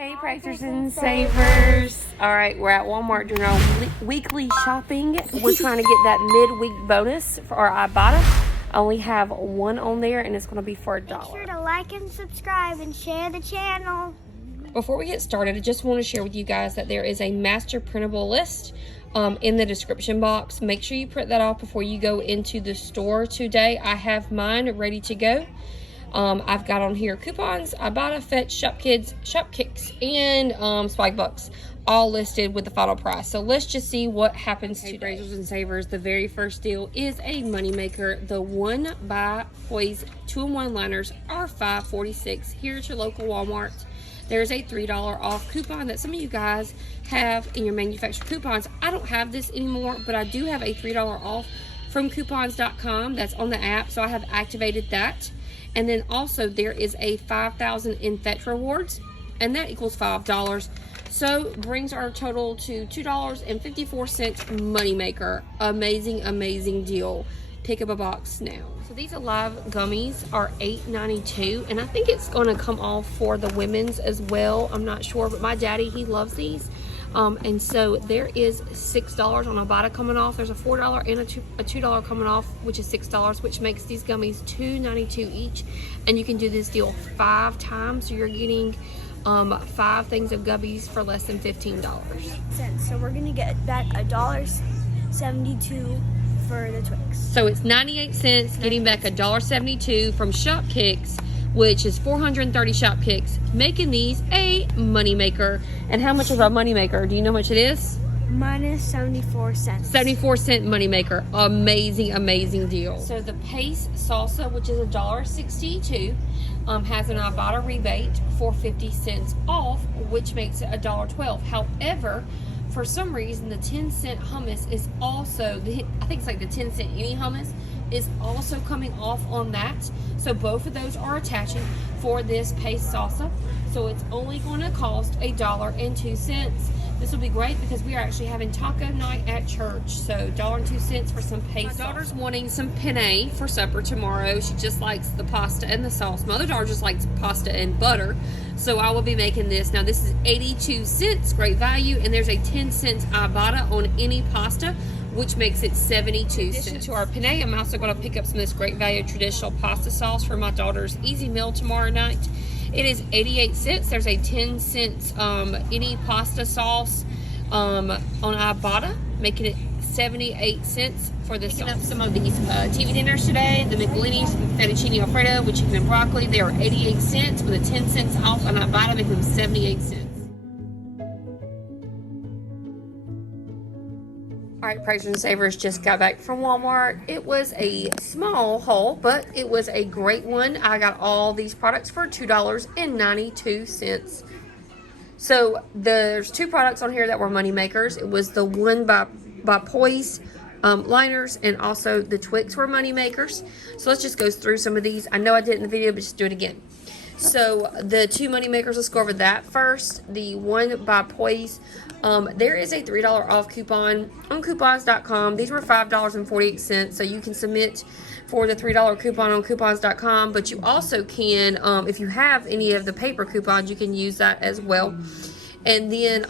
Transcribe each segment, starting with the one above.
Hey, Praisers and Savers. All right, we're at Walmart doing our weekly shopping. We're trying to get that midweek bonus for our IBOTTA. I only have one on there, and it's going to be for $1. Make sure to like and subscribe and share the channel. Before we get started, I just want to share with you guys that there is a master printable list in the description box. Make sure you print that off before you go into the store today. I have mine ready to go. I've got on here coupons, IBOTTA, Fetch, Shopkicks, and Spike Bucks, all listed with the final price. So let's just see what happens today. Praisers and Savers, the very first deal is a moneymaker. The One by Poise 2-in-1 liners are $5.46 here at your local Walmart. There's a $3 off coupon that some of you guys have in your manufacturer coupons. I don't have this anymore, but I do have a $3 off from coupons.com. That's on the app, so I have activated that. And then also there is a 5,000 in Fetch rewards, and that equals $5. So brings our total to $2.54 moneymaker. Amazing, amazing deal. Pick up a box now. So these Alive gummies are $8.92, and I think it's going to come off for the women's as well. I'm not sure, but my daddy, he loves these. And so there is $6 on IBOTTA coming off. There's a $4 and a $2 coming off, which is $6, which makes these gummies $2.92 each. And you can do this deal 5 times, so you're getting 5 things of gummies for less than $15. So we're gonna get back $1.72 for the Twix. So it's 98 cents, getting back $1.72 from Shopkicks, which is 430 Shopkicks, making these a moneymaker. And how much is our moneymaker? Do you know how much it is? Minus 74 cents. 74 cent moneymaker. Amazing, amazing deal. So the Pace salsa, which is $1.62, has an IBOTTA rebate for 50 cents off, which makes it $1.12. However, for some reason, the 10-cent hummus is also, I think it's like the 10-cent any hummus, is also coming off on that. So both of those are attaching for this paste salsa. So it's only going to cost $1.02. This will be great because we are actually having taco night at church. So $1.02 for some paste. My daughter's wanting some penne for supper tomorrow. She just likes the pasta and the sauce. My other daughter just likes pasta and butter. So I will be making this. Now this is 82 cents, great value, and there's a 10 cents IBOTTA on any pasta, which makes it 72 cents. In addition to our penne, I'm also going to pick up some of this great value traditional pasta sauce for my daughter's easy meal tomorrow night. It is 88 cents. There's a 10 cents any pasta sauce on IBOTTA, making it 78 cents for this. Picking up some of these TV dinners today. The McLinney's fettuccine alfredo with chicken and broccoli. They are 88 cents with a 10 cents off on IBOTTA, making them 78 cents. All right, Praisers and Savers, just got back from Walmart. It was a small haul, but it was a great one. I got all these products for $2.92. So there's 2 products on here that were money makers. It was the One by Poise liners, and also the Twix were money makers. So let's just go through some of these. I know I did it in the video, but just do it again. So the 2 money makers, let's go over that first. The One by Poise. There is a $3 off coupon on coupons.com. These were $5.48, so you can submit for the $3 coupon on coupons.com, but you also can, if you have any of the paper coupons, you can use that as well. And then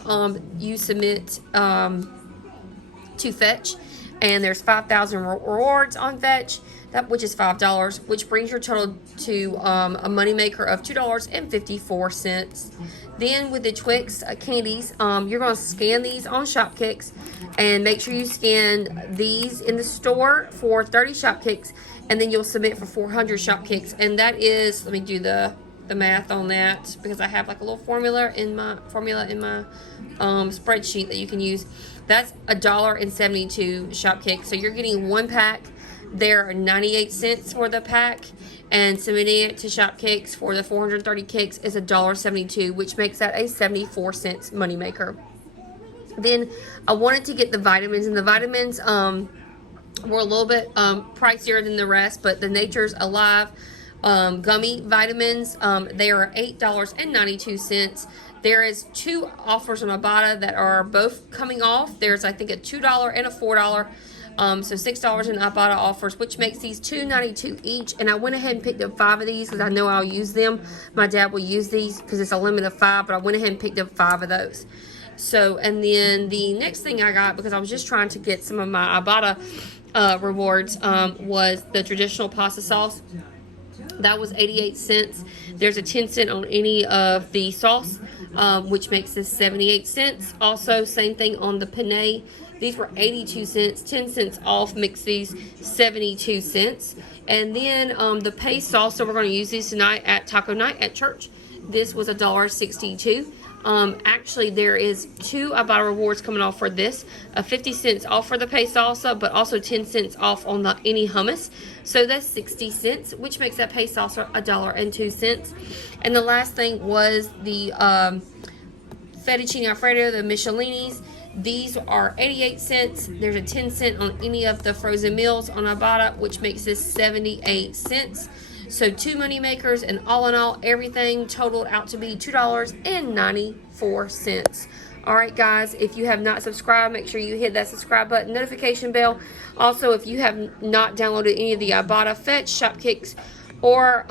you submit to Fetch, and there's 5,000 rewards on Fetch, which is $5, which brings your total to a moneymaker of $2.54. Then with the Twix candies, you're going to scan these on Shopkicks, and make sure you scan these in the store for 30 Shopkicks, and then you'll submit for 400 Shopkicks. And that is, let me do the math on that, because I have like a little formula in my spreadsheet that you can use. That's $1.72 Shopkick. So you're getting 1 pack. They're 98 cents for the pack, and submitting it to Shopkicks for the 430 kicks is $1.72, which makes that a 74 cents moneymaker. Then I wanted to get the vitamins, and the vitamins were a little bit pricier than the rest, but the Nature's Alive gummy vitamins, they are $8.92. There is 2 offers on IBOTTA that are both coming off. There's, I think, a $2 and a $4 So $6 in IBOTTA offers, which makes these $2.92 each. And I went ahead and picked up 5 of these because I know I'll use them. My dad will use these because it's a limit of 5, but I went ahead and picked up 5 of those. So, and then the next thing I got, because I was just trying to get some of my IBOTTA rewards, was the traditional pasta sauce. That was 88 cents. There's a 10 cent on any of the sauce, which makes this 78 cents. Also, same thing on the penne. These were 82 cents. 10 cents off makes these 72 cents. And then the paste salsa, we're going to use these tonight at taco night at church. This was $1.62. Actually, there is 2 IBOTTA rewards coming off for this. 50 cents off for the paste salsa, but also 10 cents off on any hummus. So that's 60 cents, which makes that paste salsa $1.02. And the last thing was the fettuccine alfredo, the Michelinis. These are 88 cents. There's a 10 cent on any of the frozen meals on IBOTTA, which makes this 78 cents. So 2 money makers, and all in all, everything totaled out to be $2.94. All right, guys, if you have not subscribed, make sure you hit that subscribe button, notification bell. Also, if you have not downloaded any of the IBOTTA Fetch, Shopkicks, or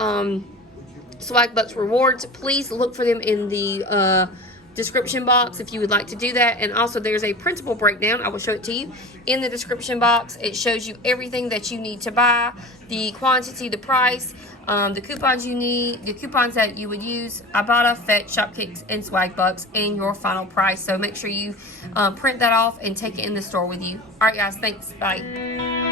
Swag Bucks rewards, please look for them in the description box if you would like to do that. And also, there's a printable breakdown. I will show it to you in the description box. It shows you everything that you need to buy, the quantity, the price, the coupons you need, the coupons that you would use, IBOTTA, Fetch, Shopkicks, and Swag Bucks, and your final price. So make sure you print that off and take it in the store with you. All right, guys, thanks. Bye.